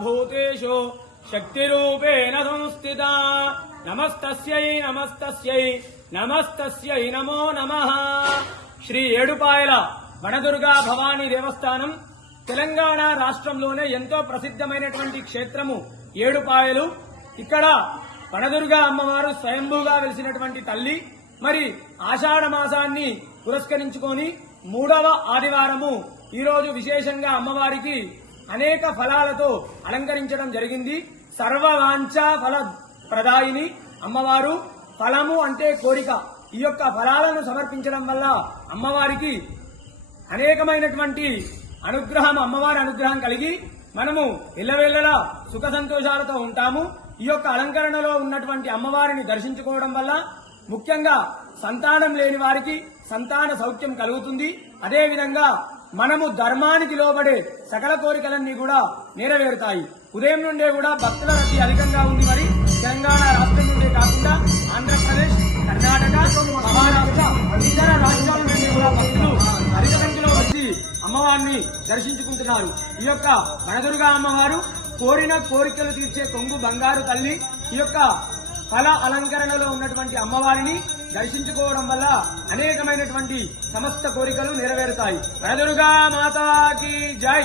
భూతేషు శక్తిరూపేణ సంస్థిత నమస్తస్యై నమస్తస్యై నమస్తస్యై నమో నమః శ్రీ ఏడుపాయల వనదుర్గా భవానీ దేవస్థానం తెలంగాణ రాష్ట్రంలోనే ఎంతో ప్రసిద్ధమైనటువంటి క్షేత్రము ఏడుపాయలు. ఇక్కడ వనదుర్గా అమ్మవారు స్వయంభూగా వెలిసినటువంటి తల్లి మరి ఆషాఢ మాసాన్ని పురస్కరించుకొని మూడవ ఆదివారము ఈరోజు విశేషంగా అమ్మవారికి అనేక ఫలాలతో అలంకరించడం జరిగింది. సర్వవాంఛ ఫల ప్రదాయిని అమ్మవారు ఫలము అంటే కోరిక. ఈ యొక్క ఫలాలను సమర్పించడం వల్ల అమ్మవారికి అనేకమైనటువంటి అనుగ్రహం అమ్మవారి అనుగ్రహం కలిగి మనము ఇళ్ళవేళ్ళలా సుఖ సంతోషాలతో ఉంటాము. ఈ యొక్క అలంకరణలో ఉన్నటువంటి అమ్మవారిని దర్శించుకోవడం వల్ల ముఖ్యంగా సంతానం లేని వారికి సంతాన సౌఖ్యం కలుగుతుంది. అదేవిధంగా మనము ధర్మానికి లోబడే సకల కోరికలన్నీ కూడా నెరవేరుతాయి. ఉదయం నుండే కూడా భక్తుల రద్దీ అధికంగా ఉంది మరి. తెలంగాణ రాష్ట్రం నుండే కాకుండా ఆంధ్రప్రదేశ్ కర్ణాటక మహారాష్ట్ర ఇతర రాష్ట్రాల నుండి కూడా భక్తులు అధిక సంఖ్యలో వచ్చి అమ్మవారిని దర్శించుకుంటున్నారు. ఈ యొక్క వనదుర్గా అమ్మవారు కోరిన కోరికలు తీర్చే కొంగు బంగారు తల్లి ఈ యొక్క ఫల అలంకరణలో ఉన్నటువంటి అమ్మవారిని దర్శించుకోవడం వల్ల అనేకమైనటువంటి సమస్త కోరికలు నెరవేరుతాయి. వనదుర్గా మాతాకి జై!